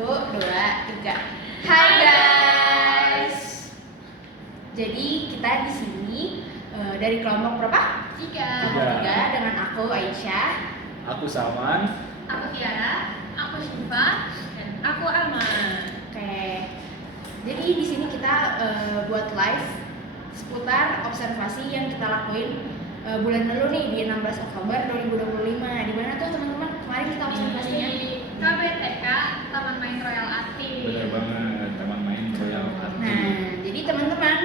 1, 2, 3. Hai guys. Jadi kita di sini dari kelompok berapa? 3 dengan aku Aisyah, aku Salman, aku Tiara, aku Syifa, dan aku Alman. Oke. Jadi di sini kita buat live seputar observasi yang kita lakuin bulan lalu nih di 16 Oktober 2025. Di mana tuh teman-teman kemarin kita observasinya? Di KBTK Taman Main Royal Ati. bener banget, Taman Main Royal Ati. Nah, jadi teman-teman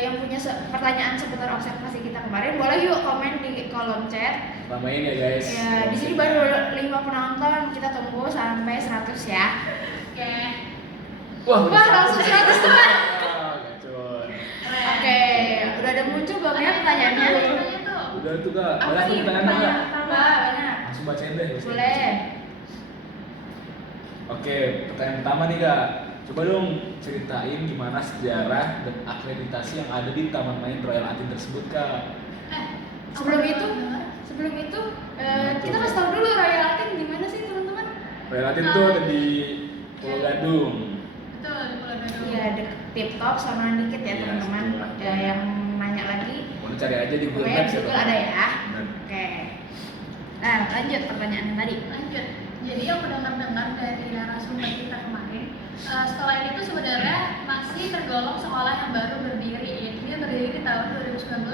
yang punya pertanyaan seputar observasi kita kemarin boleh yuk komen di kolom chat. Ramain ya guys. Ya, di sini baru 5 penonton, kita tunggu sampai 100 ya. Oke. Wah, langsung 100 teman. Gacor. Oke, udah ada muncul belum ya pertanyaannya? Udah tuh kak, Apa banyak nih pertanyaan pertanyaan kak. pertama? Banyak. Langsung bacain deh. Boleh. Oke, pertanyaan pertama nih kak. Coba dong ceritain gimana sejarah dan akreditasi yang ada di Taman Main Royal Ati tersebut kak. Sebelum itu kita kasih tahu dulu Royal Ati di mana sih teman-teman? Royal Ati tuh ada di Pulau Gadung. Betul, di Pulau Gadung. Iya, deket Tip Top sama dikit ya Iya, teman-teman. sebelah. Ya, yang nanya lagi, Mau cari aja di Google pokoknya Maps di ya. Google Kak? ada ya. Bener. Oke. Nah, lanjut pertanyaan tadi. Lanjut. Jadi yang mendengar-dengar dari narasumber kita kemarin, sekolah ini tuh sebenarnya masih tergolong sekolah yang baru berdiri, yaitu dia berdiri di tahun 2019.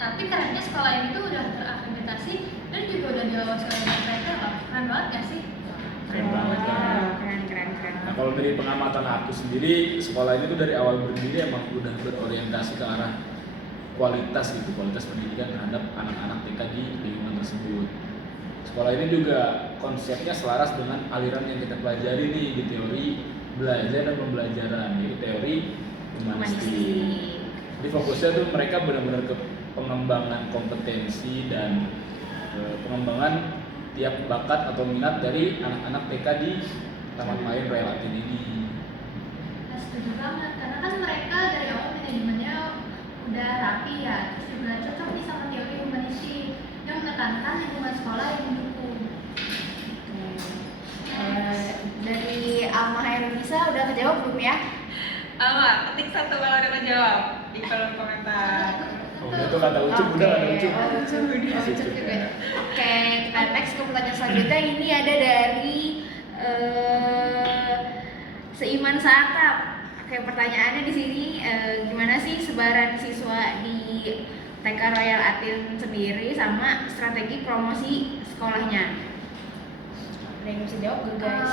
Tapi kerennya sekolah ini tuh udah terakreditasi dan juga udah diawasi oleh BPK loh. Keren banget gak sih? Keren banget kak. Keren. Nah kalau dari pengamatan aku sendiri, sekolah ini tuh dari awal berdiri emang udah berorientasi ke arah kualitas gitu, kualitas pendidikan terhadap anak-anak TK di lingkungan tersebut. Sekolah ini juga konsepnya selaras dengan aliran yang kita pelajari nih di teori belajar dan pembelajaran, yaitu teori humanistik. Jadi fokusnya tuh mereka benar-benar ke pengembangan kompetensi dan pengembangan tiap bakat atau minat dari anak-anak TK di Taman Main Royal Ati ini. Nah, setuju banget, karena kan mereka dari awal manajemennya udah rapi ya, terus juga cocok nih sama teori humanistik yang menekankan lingkungan sekolah yang mendukung. Dari Alma Hairunisa udah kejawab belum ya? Alma, ketik 1 kalau udah menjawab di kolom komentar. Oh, udah tuh kata Ucup, udah kata Ucup. Ucup juga. Oke, kita next ke pertanyaan selanjutnya. Ini ada dari Seiman Saatap. Oke, pertanyaannya di sini gimana sih sebaran siswa di TK Royal Atin sendiri sama strategi promosi sekolahnya? Ada yang bisa jawab gak guys?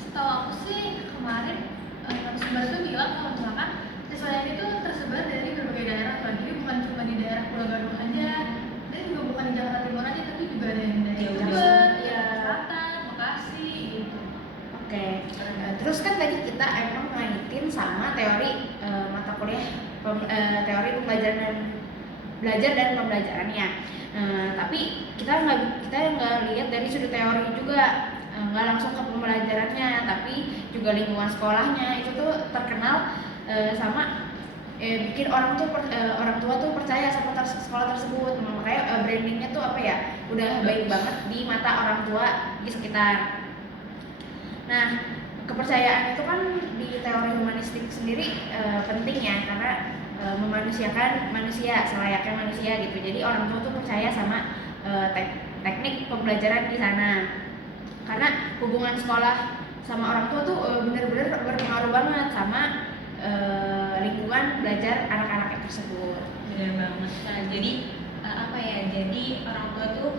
Setahu aku sih kemarin narasumber tuh bilang kalau misalkan siswa ini tuh tersebar dari berbagai daerah loh, jadi bukan cuma di daerah Pulau Gadung aja, dan juga bukan di Jakarta Timur aja, tapi juga ada yang dari Jember, Iya. Selatan, Bekasi gitu. Oke, terus kan tadi kita emang ngaitin sama teori mata kuliah teori pembelajaran dan belajar dan pembelajarannya. Tapi kita nggak lihat dari sudut teori juga, nggak langsung ke pembelajarannya, tapi juga lingkungan sekolahnya itu tuh terkenal sama bikin orang tua tuh percaya sama sekolah tersebut. Makanya brandingnya tuh apa ya, udah baik banget di mata orang tua di sekitar. Nah, kepercayaan itu kan di teori humanistik sendiri penting ya, karena memanusiakan manusia selayaknya manusia gitu. Jadi orang tua tuh percaya sama teknik pembelajaran di sana, karena hubungan sekolah sama orang tua tuh benar-benar berpengaruh banget sama lingkungan belajar anak-anak tersebut. Benar banget. Nah, jadi apa ya? Jadi orang tua tuh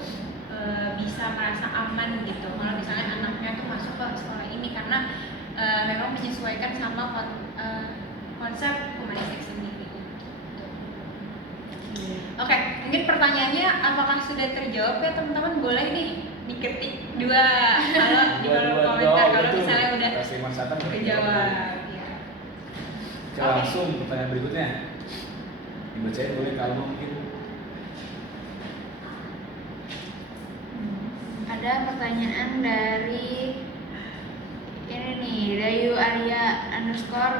bisa merasa aman gitu kalau misalnya anaknya tuh masuk ke sekolah ini karena memang menyesuaikan sama konsep humanistik sendiri. Oke, mungkin pertanyaannya apakah sudah terjawab ya teman-teman? Boleh nih diketik 2 kalau di kolom komentar kalau misalnya udah terjawab. Ya. Oke, langsung pertanyaan berikutnya. Dibacain boleh kalau mungkin. Ada pertanyaan dari ini nih, Dayu Arya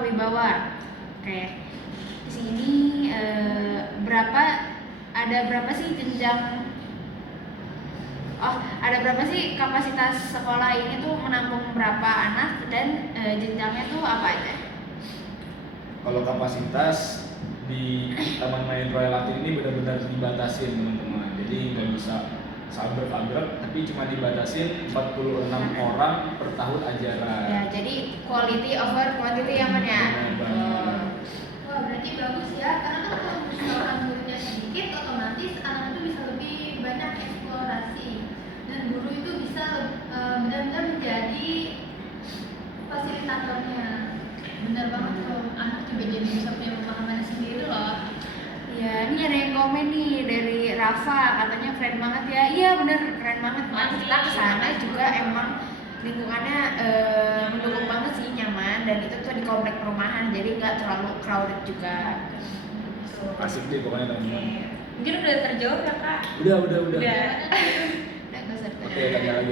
_Wibawa. Oke, di sini ada berapa sih jenjang Oh, ada berapa sih kapasitas sekolah ini tuh menampung berapa anak dan jenjangnya tuh apa aja? Kalau kapasitas di Taman Main Royal Latin ini benar-benar dibatasin teman-teman. Jadi nggak bisa sabrek-abrek, tapi cuma dibatasin 46 orang per tahun ajaran. Ya, jadi quality over quantity ya man ya. Benar banget. Wah, berarti bagus ya, karena kan kalau misalkan gurunya sedikit, otomatis anak itu bisa lebih banyak eksplorasi dan guru itu bisa benar-benar menjadi fasilitatornya. Benar banget loh, anak juga jadi bisa punya pemahaman sendiri loh. Ya, ini ada yang komen nih dari Rafa, katanya keren banget ya. Iya bener, keren banget. Nah, kita kesana juga emang lingkungannya mendukung banget sih, nyaman, dan itu tuh di komplek perumahan, jadi nggak terlalu crowded juga. Asik deh pokoknya teman-teman. Mungkin udah terjawab ya kak? Udah. Udah nggak usah ditanya. Oke, tanya lagi.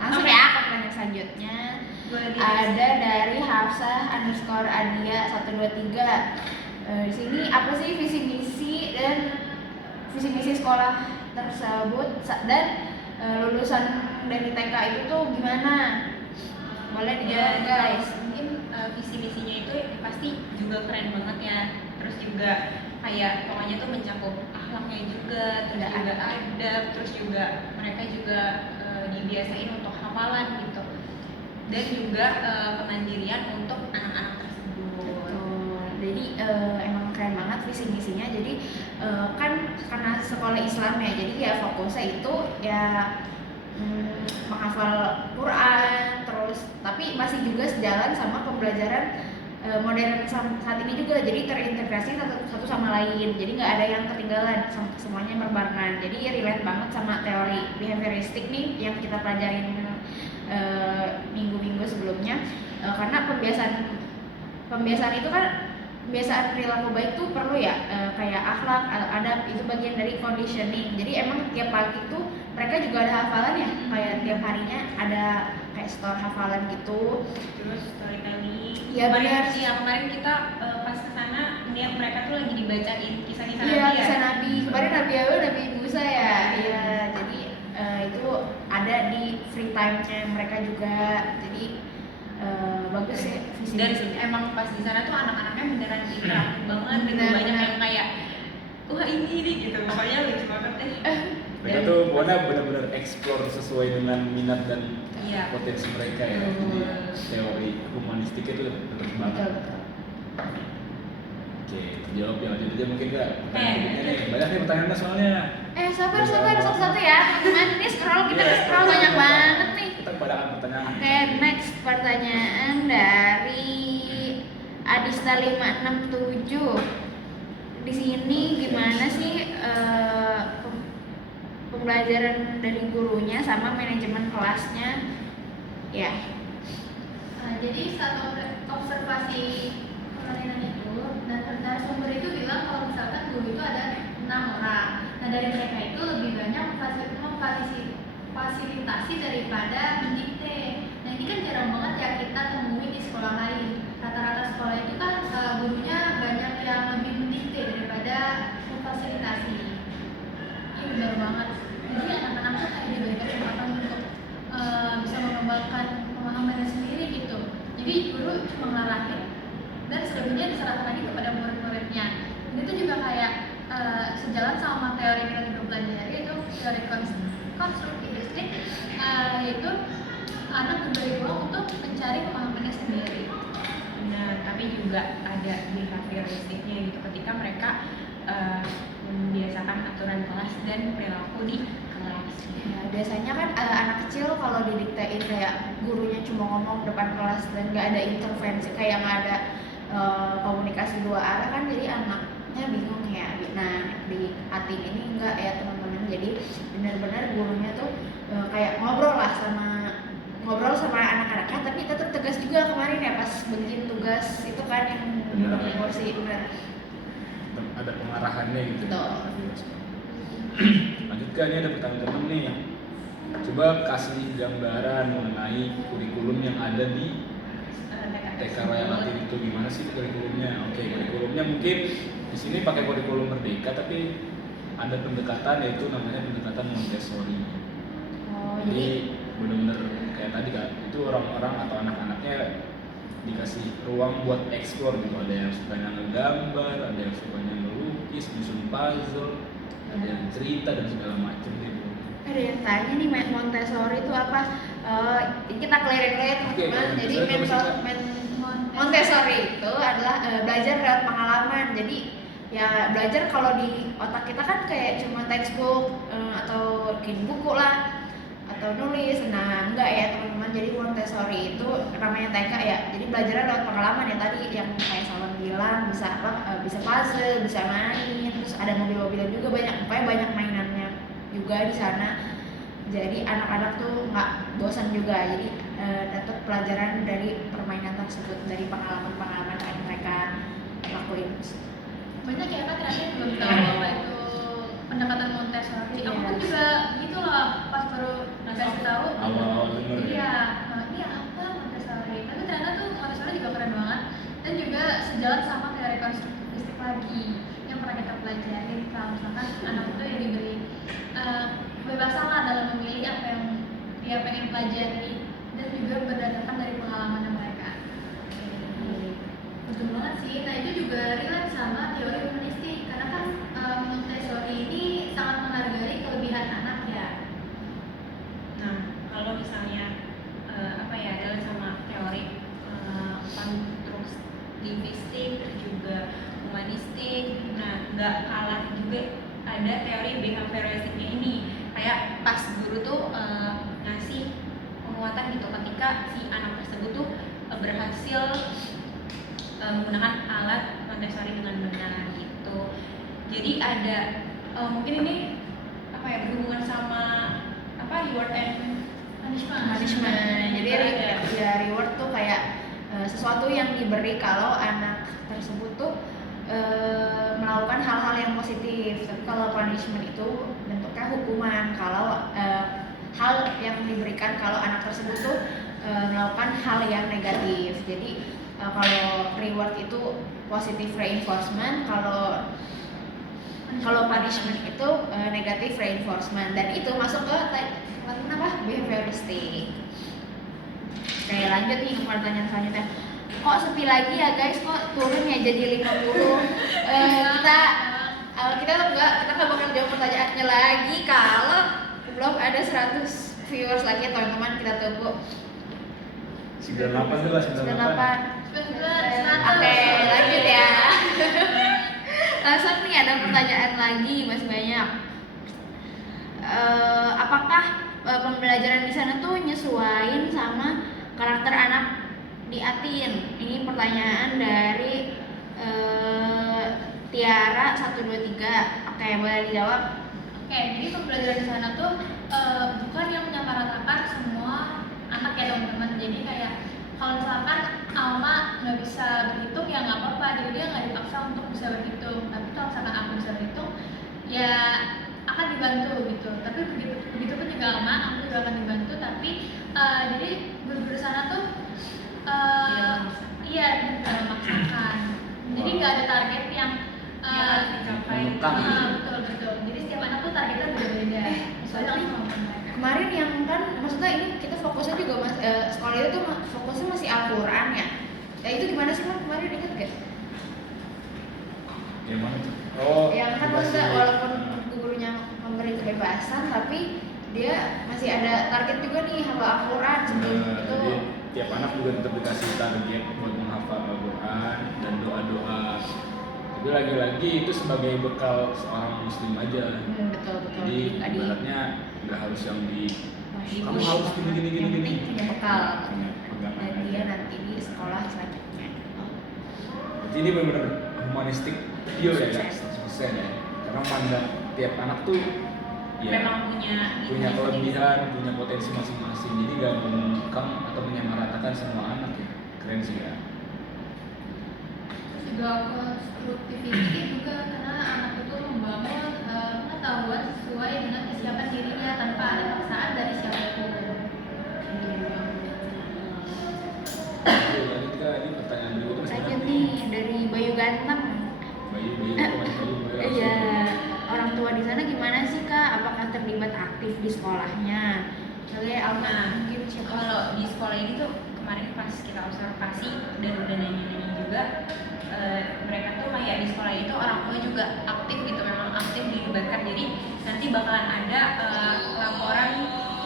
Langsung ya ke pertanyaan selanjutnya. Boleh Ada dari Hafsah_Adia 123. Di sini apa sih visi misi sekolah tersebut dan lulusan dari TK itu tuh gimana? Boleh dijawab guys. Mungkin visi misinya itu pasti juga keren banget ya. Terus juga kayak pokoknya tuh mencakup akhlaknya juga, terus juga adab, terus juga mereka juga dibiasain untuk hafalan gitu. Dan juga kemandirian untuk anak-anak tersebut. Betul. Jadi emang keren banget visi misinya. Jadi kan karena sekolah Islam ya, jadi ya fokusnya itu ya menghafal Quran, terus tapi masih juga sejalan sama pembelajaran modern saat ini juga. Jadi terintegrasi satu sama lain. Jadi nggak ada yang ketinggalan, semuanya berbarengan. Jadi relate banget sama teori behavioristik nih yang kita pelajarin minggu-minggu sebelumnya, karena pembiasaan itu kan pembiasaan perilaku baik tuh perlu ya, kayak akhlak, adab, itu bagian dari conditioning. Jadi emang tiap pagi tuh mereka juga ada hafalan ya, kayak tiap harinya ada kayak store hafalan gitu. Terus storytelling. Iya, benar. Kemarin kita pas kesana lihat mereka tuh lagi dibacain kisah-kisah Iya, Nabi ya. kisah Nabi. Kemarin Nabi Musa ya. Iya, jadi itu ada di free time-nya mereka juga. Jadi bagus ya visi Dan misinya. emang pas di sana tuh anak-anaknya beneran interaktif banget gitu. Bener, Banyak bener. yang kayak wah ini nih gitu. Pokoknya lucu banget deh. Mereka tuh pokoknya benar-benar explore sesuai dengan minat dan Iya. potensi mereka ya. Jadi teori humanistiknya itu tetap banget. Betul. Oke, jawab yang lanjut aja mungkin nggak? Pertanyaan Oke. berikutnya nih. Banyak nih pertanyaannya soalnya. Sabar satu-satu ya teman-teman. Ini kita scroll banyak banget nih. Kita kebanyakan pertanyaan. Oke, next pertanyaan dari Adista 567. Di sini gimana sih pembelajaran dari gurunya sama manajemen kelasnya? Ya. Jadi satu observasi kemarin itu, dan narasumber itu bilang kalau misalkan guru itu ada 6 orang. Nah dari mereka itu lebih banyak memfasilitasi daripada mendikte. Nah ini kan jarang banget ya kita temui di sekolah lain. Rata-rata sekolah itu kan gurunya banyak yang lebih mendikte daripada memfasilitasi. Ini benar banget. Jadi anak-anak tuh kayak diberi kesempatan untuk bisa mengembangkan pemahamannya sendiri gitu. Jadi guru cuma ngarahin dan selebihnya diserahkan lagi kepada murid-muridnya. Ini tuh juga kayak sejalan sama teori yang kita juga pelajari, yaitu teori konstruktivistik, yaitu anak diberi ruang untuk mencari pemahamannya sendiri. Nah, tapi juga ada behavioristiknya gitu ketika mereka membiasakan aturan kelas dan perilaku di kelas. Ya, biasanya kan anak kecil kalau didiktein kayak gurunya cuma ngomong depan kelas dan nggak ada intervensi, kayak nggak ada komunikasi dua arah kan, jadi anaknya bingung ya. Nah di Atin ini enggak ya teman-teman, jadi benar-benar gurunya tuh kayak ngobrol sama anak-anaknya, tapi tetap tegas juga kemarin ya pas bikin tugas itu kan yang udah kursi benar. Ada pengarahannya gitu. Betul. Lanjutkan, ini ada pertanyaan teman nih. Coba kasih gambaran mengenai kurikulum yang ada di TK Royal Latin itu, gimana sih kurikulumnya? Oke, kurikulumnya mungkin di sini pakai kurikulum Merdeka, tapi ada pendekatan, yaitu namanya pendekatan Montessori. Oh, Jadi benar-benar kayak tadi kan, itu orang-orang atau anak-anaknya dikasih ruang buat explore gitu. Ada yang sukanya ngegambar, ada yang sukanya melukis, nyusun puzzle, ada yang cerita dan segala macam gitu. ada yang tanya nih Montessori itu apa? Kita clear Oke, teman. Jadi Montessori apa sih, Kak? Montessori itu adalah belajar lewat pengalaman. Jadi ya belajar kalau di otak kita kan kayak cuma textbook atau bikin buku lah atau nulis. Nah enggak ya teman-teman. Jadi Montessori itu namanya TK ya. Jadi belajarnya lewat pengalaman ya tadi yang kayak Salman bilang bisa apa? Bisa puzzle, bisa main. Terus ada mobil-mobilan juga pokoknya banyak mainannya juga di sana. Jadi anak-anak tuh nggak bosan juga. Jadi dapat pelajaran dari permainan tersebut, dari pengalaman-pengalaman yang mereka lakuin. Banyak ya kan ternyata yang belum tahu apa itu pendekatan Montessori. Aku pun Yes. juga gitu loh pas baru dikasih tahu. Awal-awal denger ya. Iya, nah, ini apa Montessori? Tapi ternyata tuh Montessori juga keren banget dan juga sejalan sama teori konstruktivistik lagi yang pernah kita pelajari. Kalau misalkan anak itu yang diberi kebebasan lah dalam memilih apa yang dia pengen pelajari dan juga berdasarkan dari pengalaman mereka. Betul banget sih. Nah itu juga relate sama teori humanistik karena kan Montessori ini sangat menghargai kelebihan anak ya. Nah, kalau misalnya apa ya, adalah sama teori konstruktivistik terus juga humanistik. Nah, nggak kalah juga ada teori behavioristiknya ini. Kayak pas guru tuh ngasih penguatan gitu ketika si anak tersebut tuh berhasil menggunakan alat Montessori dengan benar gitu. Jadi ada mungkin ini apa ya, berhubungan sama apa, reward and Punishment. Jadi reward tuh kayak sesuatu yang diberi kalau anak tersebut tuh melakukan hal-hal yang positif. Tapi kalau punishment itu bentuknya hukuman kalau hal yang diberikan kalau anak tersebut tuh melakukan hal yang negatif. Jadi kalau reward itu positive reinforcement, kalau punishment itu negative reinforcement, dan itu masuk ke apa? Behavioristik. Oke, lanjut nih ke pertanyaan selanjutnya. Kok sepi lagi ya guys? Kok turun ya jadi 50? Kita nggak bakal jawab pertanyaannya lagi kalau belum ada 100 viewers lagi ya teman-teman. Kita tunggu 98 tuh lah, 98. 98. Oke, lanjut ya. Langsung nih ada pertanyaan lagi, masih banyak. Apakah pembelajaran di sana tuh nyesuaiin sama karakter anak di Atin? Ini pertanyaan dari Tiara 123. Oke, boleh dijawab. Oke, jadi pembelajaran di sana tuh bukan yang menyamaratakan semua anak ya teman-teman. Jadi kayak kalau misalkan Alma nggak bisa berhitung ya nggak apa-apa, jadi dia nggak dipaksa untuk bisa berhitung. Tapi kalau misalkan aku bisa berhitung, ya akan dibantu gitu. Tapi begitu pun juga Alma, aku juga akan dibantu. Tapi jadi guru-guru sana tuh iya tidak memaksakan. Jadi nggak ada target yang betul. Jadi setiap anak tuh targetnya beda-beda. Soalnya mereka. Kemarin yang kan, maksudnya ini kita fokusnya juga sekolah itu tuh fokusnya masih Al-Quran ya. Ya itu gimana sih Mas? Kemarin inget gak? Yang mana tuh? Oh, Yang kan maksudnya walaupun gurunya memberi kebebasan, tapi dia masih ada target juga nih hafal Al-Quran sebelum itu. Jadi tiap anak juga tetap dikasih target buat menghafal Al-Quran dan doa-doa. Jadi lagi-lagi itu sebagai bekal seorang muslim aja. Betul. Jadi Tadi ibaratnya nggak harus yang di masih kamu harus gini. yang penting punya bekal. Punya pegangan Dan dia aja. nanti di sekolah selanjutnya. Jadi ini benar-benar humanistik pure ya, Sukses. 100% ya. Karena mandang tiap anak tuh ya memang punya kelebihan, punya potensi masing-masing. Jadi gak mengungkam atau menyamaratakan semua anak ya. Keren sih ya. Terus juga konstruktivitas juga karena anak itu membangun pengetahuan sesuai dengan kesiapan dirinya tanpa ada paksaan dari siapapun. Oke, lanjut Kak. Ini pertanyaan berikutnya masih Lanjut banyak nih dari Bayu Ganteng. Bayu langsung. Iya, orang tua di sana gimana sih Kak? Apakah terlibat aktif di sekolahnya? Kalian Alma Nah, mungkin siapa? kalau di sekolah ini tuh kemarin pas kita observasi dan udah nanya-nanya juga, mereka tuh kayak di sekolah itu orang tua juga aktif gitu, memang aktif dilibatkan. Jadi nanti bakalan ada laporan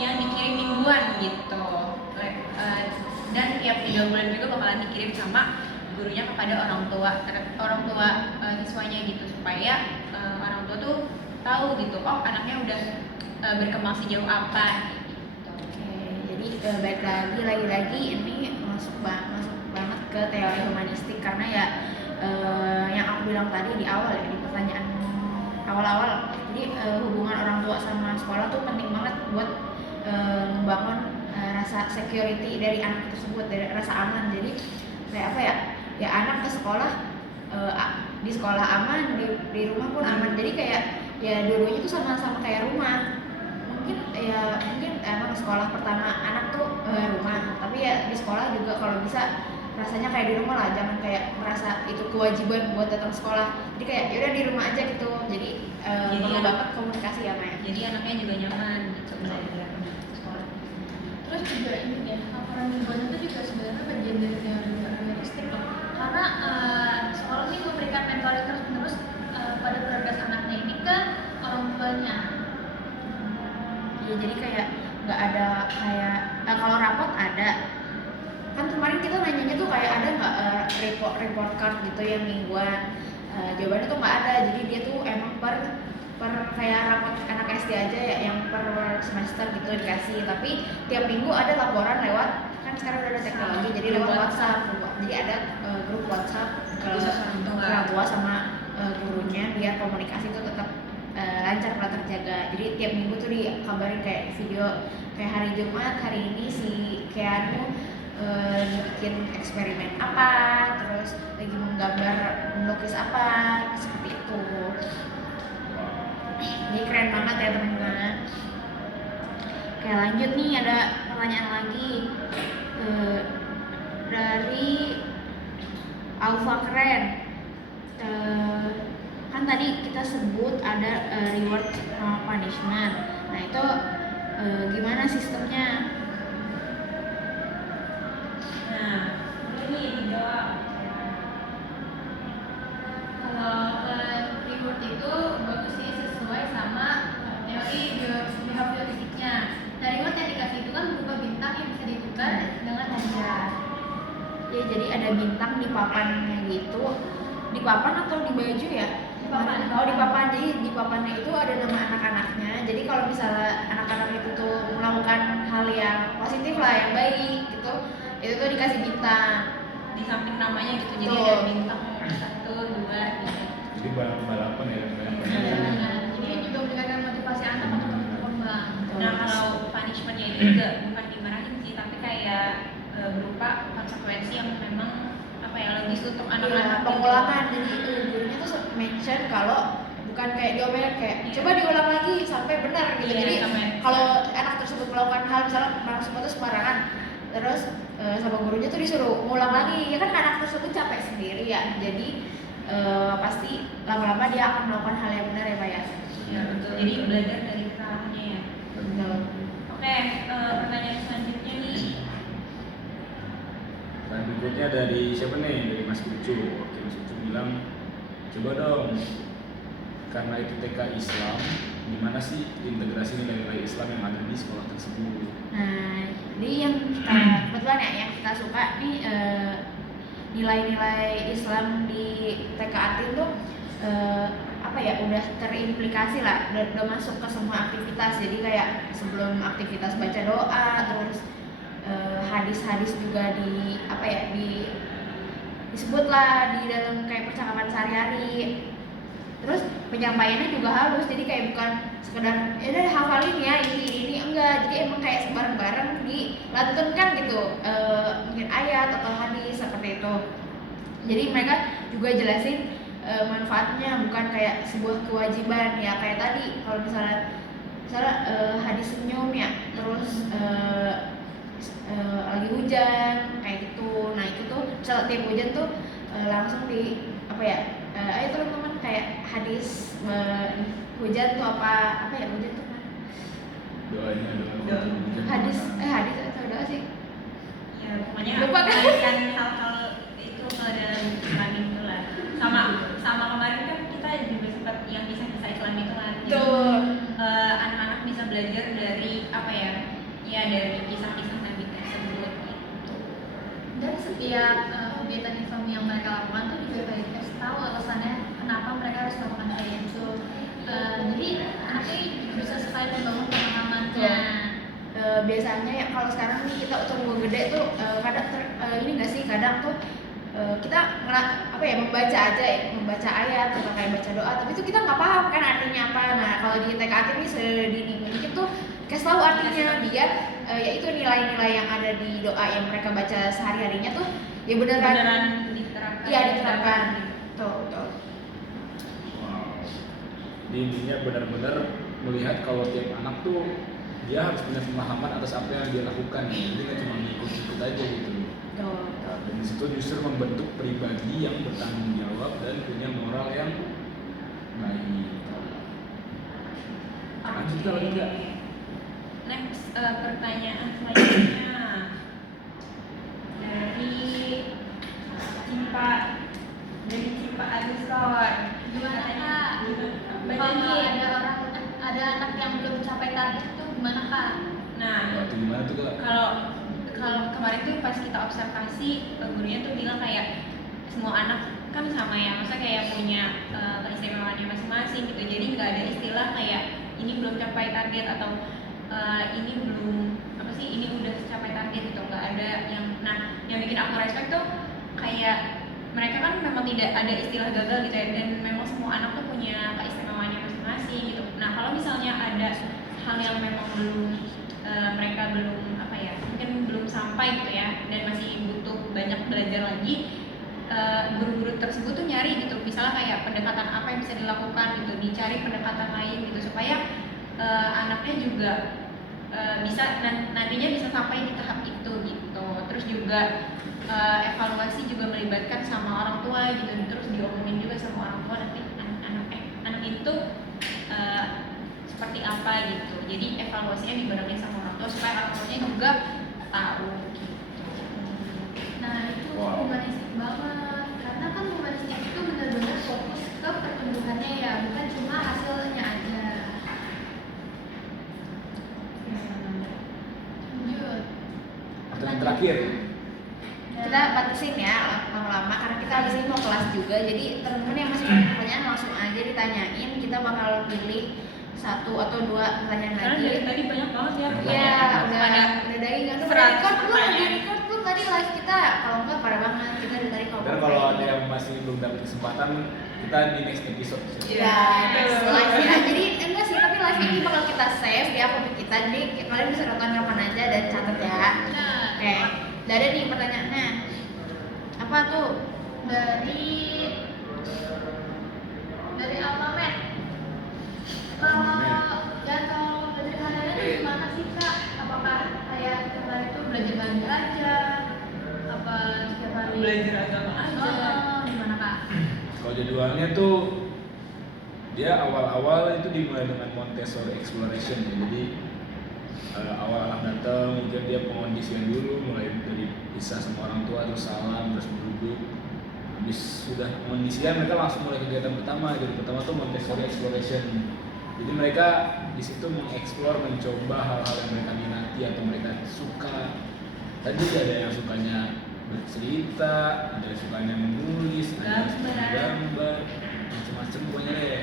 yang dikirim mingguan gitu. Dan tiap 3 bulan juga bakalan dikirim sama gurunya kepada orang tua siswanya gitu, supaya orang tua tuh tahu gitu, oh anaknya udah berkembang sejauh apa gitu. Oke, jadi baik lagi ini masuk banget ke teori humanistik karena ya yang aku bilang tadi di awal ya, di pertanyaan awal-awal. Jadi hubungan orang tua sama sekolah tuh penting banget buat membangun rasa security dari anak tersebut, dari rasa aman. Jadi kayak apa ya? Ya anak ke sekolah di sekolah aman, di rumah pun aman. Jadi kayak ya dua-duanya tuh sama-sama kayak rumah. Mungkin emang sekolah pertama anak tuh rumah, tapi ya di sekolah juga kalau bisa rasanya kayak di rumah lah, jangan kayak merasa itu kewajiban buat datang sekolah. Jadi kayak yaudah di rumah aja gitu. Jadi perlu banget komunikasi ya Maya. Jadi anaknya juga nyaman gitu belajar di sekolah. Terus juga ini ya, laporan mingguan itu juga sebenarnya bagian dari teori humanistik loh. Karena sekolah ini memberikan mentoring terus-menerus pada progres anaknya ini ke orang tuanya. Ya jadi kayak nggak ada kayak kalau rapot ada kan kemarin kita nanyanya tuh kayak ada nggak report card gitu yang mingguan. Jawabannya tuh nggak ada, jadi dia tuh emang per kayak rapot anak SD aja ya yang per semester gitu dikasih, tapi tiap minggu ada laporan lewat, kan sekarang udah ada teknologi jadi lewat WhatsApp. Jadi ada grup WhatsApp ke orang tua sama gurunya biar komunikasi itu tetap lancar pula terjaga. Jadi tiap minggu tuh dikabarin kayak video, kayak hari Jumat hari ini si Keanu bikin eksperimen apa, terus lagi menggambar melukis apa, seperti itu. Ini keren banget ya teman-teman. Oke lanjut nih, ada pertanyaan lagi dari Alfa Keren. Kan tadi kita sebut ada reward sama punishment. Nah itu gimana sistemnya? Nah, ini dijawab. Kalau reward itu bagus sih, sesuai sama teori behavioristiknya. Nah, reward yang dikasih itu kan berupa bintang yang bisa ditukar dengan hadiah. Ya jadi ada bintang di papannya gitu. Di papan atau di baju ya? Di papan. Oh di papan, jadi di papannya itu ada nama anak-anaknya. Jadi kalau misalnya anak-anak itu tuh melakukan hal yang positif lah, yang baik gitu, itu tuh dikasih bintang. Di samping namanya gitu, jadi Tuh. ada bintang 1, 2 gitu. Jadi balapan ya, Iya. Jadi juga memberikan motivasi anak untuk berkembang. Nah kalau punishmentnya itu juga bukan dimarahin sih, tapi kayak berupa konsekuensi yang memang apa ya, logis untuk anak-anak. Iya, pengulangan. Jadi gurunya tuh mention kalau bukan kayak diomelin kayak coba diulang lagi sampai benar gitu. Iya, Jadi sampai- kalau anak tersebut melakukan hal misalnya melakukan sepatu sembarangan, terus sama gurunya tuh disuruh ngulang lagi, ya kan anak tersebut capek sendiri ya. Jadi pasti lama-lama dia akan melakukan hal yang benar ya Pak ya. Ya betul. Jadi belajar dari kesalahannya ya. Betul. Oke, pertanyaan selanjutnya nih. Dan berikutnya dari siapa nih? Dari Mas Ucu. Oke, Mas Ucu bilang, coba dong, karena itu TK Islam, gimana sih integrasi nilai-nilai Islam yang ada di sekolah tersebut? Nah, jadi yang kita kebetulan ya yang kita suka nih nilai-nilai Islam di TK Atin tuh apa ya, udah terimplikasi lah, udah masuk ke semua aktivitas. Jadi kayak sebelum aktivitas baca doa, terus hadis-hadis juga di apa ya, disebut lah di dalam kayak percakapan sehari-hari. Terus penyampaiannya juga halus, jadi kayak bukan sekedar ya udah hafalin ya ini enggak. Jadi emang kayak bareng-bareng dilantunkan gitu, mungkin ayat atau hadis seperti itu. Jadi mereka juga jelasin manfaatnya, bukan kayak sebuah kewajiban ya. Kayak tadi kalau misalnya hadis senyum ya, terus lagi hujan kayak gitu. Nah itu tuh misalnya tiap hujan tuh langsung di apa ya, ayo teman-teman kayak hadis hujan tuh apa ya, hujan tuh kan Doa doanya adalah hadis atau doa sih. Ya pokoknya Lupa kan? mengajarkan hal-hal itu ke dalam Islam itu lah. Sama kemarin kan kita juga sempat yang kisah-kisah Islam itu kan. Jadi, Tuh. anak-anak bisa belajar dari apa ya? Ya dari kisah-kisah Nabi tersebut gitu. Dan setiap kegiatan Islam yang mereka lakukan tuh juga kayak dikasih tahu alasannya kenapa mereka harus melakukan kayak gitu. Jadi anaknya juga bisa sekali membangun pemahamannya. Biasanya ya kalau sekarang nih kita umur gede tuh kadang ini nggak sih kadang tuh kita membaca aja ya, membaca ayat atau kayak baca doa, tapi itu kita nggak paham kan artinya apa. Nah kalau di TKAT ini sedini mungkin tuh kasih tahu artinya biar yaitu nilai-nilai yang ada di doa yang mereka baca sehari-harinya tuh ya Beneran diterapkan. Iya diterapkan. Tuh. Wow. Jadi intinya benar-benar melihat kalau tiap anak tuh dia harus punya pemahaman atas apa yang dia lakukan ya. Jadi nggak cuma ngikut-ngikut aja gitu. Dan di situ justru membentuk pribadi yang bertanggung jawab dan punya moral yang baik. Lanjut kita lagi nggak? Next pertanyaan selanjutnya dari Cimpa Aguskor. Gimana Kak? Bagi Kalau ada anak yang belum capai target itu gimana Kak? Nah, Waktu gimana tuh Kak? kalau kemarin tuh pas kita observasi gurunya tuh bilang kayak semua anak kan sama ya, maksudnya kayak punya keistimewaannya masing-masing gitu. Jadi nggak ada istilah kayak ini belum capai target atau ini belum ini udah capai target gitu, nggak ada yang. Nah, yang bikin aku respect tuh kayak mereka kan memang tidak ada istilah gagal gitu ya, dan memang semua anak tuh punya keistimewaannya masing-masing gitu. Nah kalau misalnya ada hal yang memang belum mereka belum mungkin belum sampai gitu ya, dan masih butuh banyak belajar lagi, guru-guru tersebut tuh nyari gitu, misalnya kayak pendekatan apa yang bisa dilakukan gitu, dicari pendekatan lain gitu supaya anaknya juga bisa nantinya bisa sampai di tahap itu gitu. Terus juga evaluasi juga melibatkan sama orang tua gitu, terus diomongin juga sama orang tua nanti anak itu seperti apa gitu. Jadi evaluasinya dibarengin sama orang tua supaya orang tuanya juga tahu gitu. Nah itu Wow. humanistik banget, karena kan humanistik itu benar-benar fokus ke pertumbuhannya ya, bukan cuma hasilnya aja. Lanjut. Pertanyaan terakhir. Kita batasin ya lama-lama karena kita habis ini mau kelas juga, jadi teman-teman yang masih punya pertanyaan langsung aja ditanyain, kita bakal pilih 1 atau 2 pertanyaan Karena lagi. dari tadi banyak banget ya. Iya, Ada udah dari nggak tuh 100 record belum, pertanyaan. record belum tadi live kita, kalau enggak parah banget kita dari tadi Dan kalau ada yang masih belum dapat kesempatan, kita di next episode. ya next live ya. Jadi enggak sih, tapi live ini bakal kita save di akun kita, jadi kalian bisa nonton kapan aja dan catat ya. Nah, Oke, udah ada nih pertanyaannya. Apa tuh? dari Almamet. Kalau belajar harian itu gimana sih Kak? Apakah kayak setiap hari itu belajar aja? Apa setiap hari Belajar agama aja. Gimana Kak? Kalau jadwalnya tuh dia awal-awal itu dimulai dengan Montessori Exploration ya. Jadi awal anak datang mungkin dia pengondisian dulu, mulai dari pisah sama orang tua, terus salam, terus duduk. Habis sudah pengondisian mereka langsung mulai kegiatan pertama. Jadi pertama tuh Montessori Exploration. Jadi mereka di situ mengeksplor, mencoba hal-hal yang mereka minati atau mereka suka. Tadi ada yang sukanya bercerita, ada yang sukanya menulis, ada yang suka gambar, macam-macam pokoknya deh.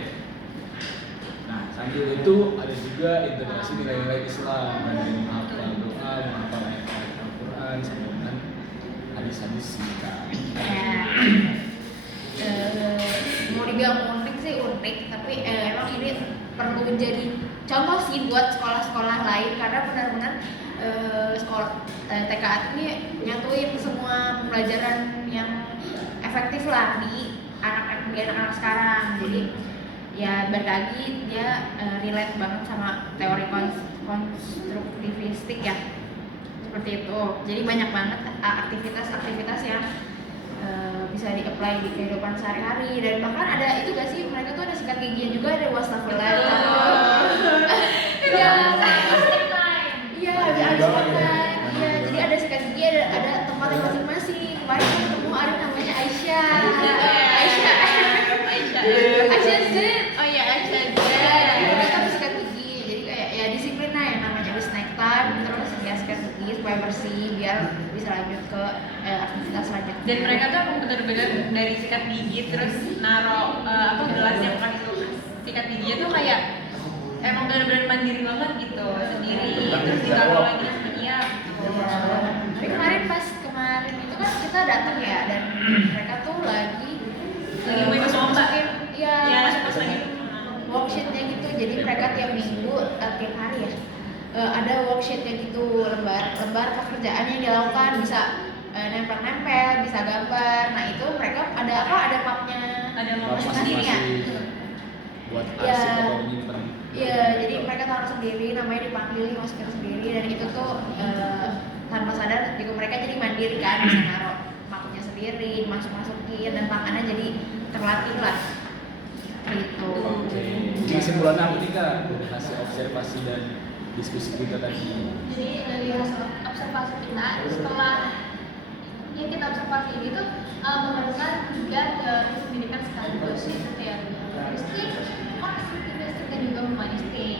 Nah, sambil itu ada juga integrasi nilai-nilai Islam, ada yang menghafal doa, menghafal ayat-ayat Al-Quran, sama dengan hadis-hadis singkat. Mau dibilang unik sih unik, tapi emang ini perlu jadi contoh sih buat sekolah-sekolah lain, karena benar-benar sekolah TKA ini nyatuin semua pembelajaran yang efektif lah di anak-anak sekarang. Jadi ya balik lagi dia relate banget sama teori konstruktivistik ya, seperti itu. Jadi banyak banget aktivitas-aktivitas yang bisa di-apply di kehidupan sehari-hari, dan bahkan ada itu gak sih, mereka tuh ada sikat giginya juga, ada wastafel Ya, saya banget ya. Iya, jadi ada sikat gigi, ada tempatnya masing-masing. Kemarin aku ketemu ada namanya Aisyah. Aisyah. Aisyah Z. Oh iya, Aisyah Z. Ya, jadi mereka tuh sikat gigi. Jadi kayak ya disiplin lah yang namanya habis snack time, terus ya sikat gigi supaya bersih biar bisa lanjut ke aktivitas selanjutnya. Dan mereka tuh emang bener-bener dari sikat gigi terus naro gelas yang pakai itu sikat giginya tuh kayak emang bener-bener mandiri banget gitu, sendiri terus ditaruh lagi sama dia gitu. Tapi kemarin itu kan kita datang ya dan mereka tuh lagi Lagi mau ikut lomba. Iya, Ya, masuk pas lagi worksheetnya gitu. Jadi mereka tiap minggu, tiap hari ya ada worksheetnya gitu, lembar pekerjaan yang dilakukan, bisa nempel-nempel, bisa gambar. Nah itu mereka ada mapnya ada Kalau lomba sendiri ya. buat Iya. arsip atau nyimpen. Iya, jadi mereka taruh sendiri, namanya dipanggil, dimasukin sendiri, dan itu tuh tanpa sadar juga mereka jadi mandiri kan, bisa naruh mapnya sendiri, masukin dan tangannya jadi terlatih lah. Gitu. Oke. Jadi kesimpulannya apa nih Kak? Hasil observasi dan diskusi kita tadi. Jadi dari hasil observasi kita setelah yang kita observasi ini tuh memerlukan tiga teori pendidikan sekaligus, yaitu teori heuristik, konstruktivistik, dan juga humanistik.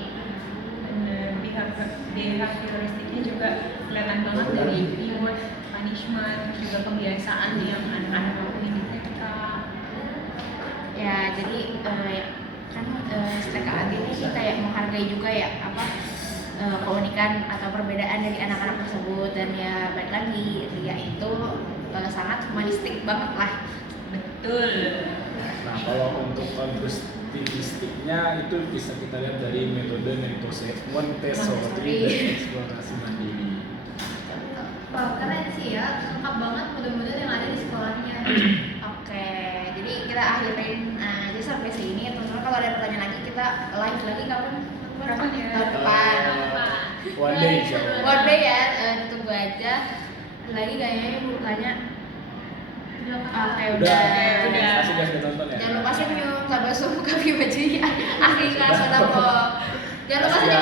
behavioristiknya juga kelihatan banget dari reward, punishment, juga kebiasaan yang anak-anak lakuin di TK. Ya, jadi kan STKAG ini kayak menghargai juga ya keunikan atau perbedaan dari anak-anak tersebut, dan ya balik lagi dia itu sangat humanistik banget lah. Betul. Nah, kalau untuk konstruktivistiknya itu bisa kita lihat dari metode Montessori dan eksplorasi mandiri. Wah, keren sih ya, lengkap banget model-model yang ada di sekolahnya. Oke, jadi kita akhirin aja sampai sini. Teman-teman kalau ada pertanyaan lagi kita live lagi kapan? Kapan ya? Tahun depan. One day insyaallah. One day ya, tunggu aja. Lagi kayaknya yang mau tanya. Oke, Udah. udah. Kasih guys udah nonton ya. Jangan lupa senyum, tabasum, kafi bajunya. Akhirnya sudah kok. Jangan lupa senyum